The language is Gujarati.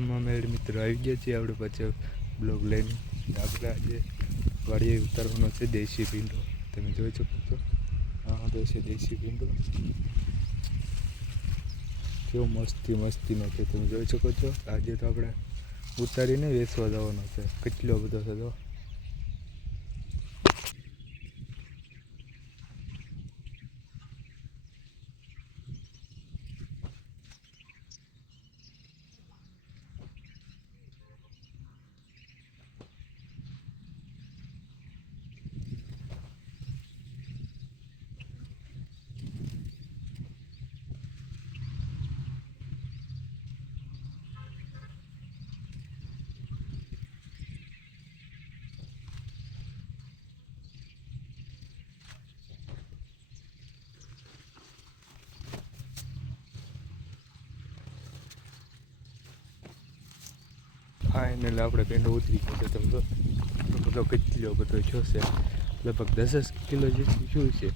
મેળ મિત્રો આવી ગયા છીએ આપણે પછી બ્લોગ લઈને આપણે આજે વાડીએ ઉતારવાનો છે દેશી ભીંડો. તમે જોઈ શકો છો આ દેશી ભીંડો કેવો મસ્તીનો છે. તમે જોઈ શકો છો આજે તો આપણે ઉતારીને વેચવા જવાનો છે. કેટલો બધો છે તો ફાઇનલ આપણે ભીંડો ઉતરી ગયો છે. તમે જો કેટલો બધો થયો છે, લગભગ 10 કિલો જેટલું થયું છે.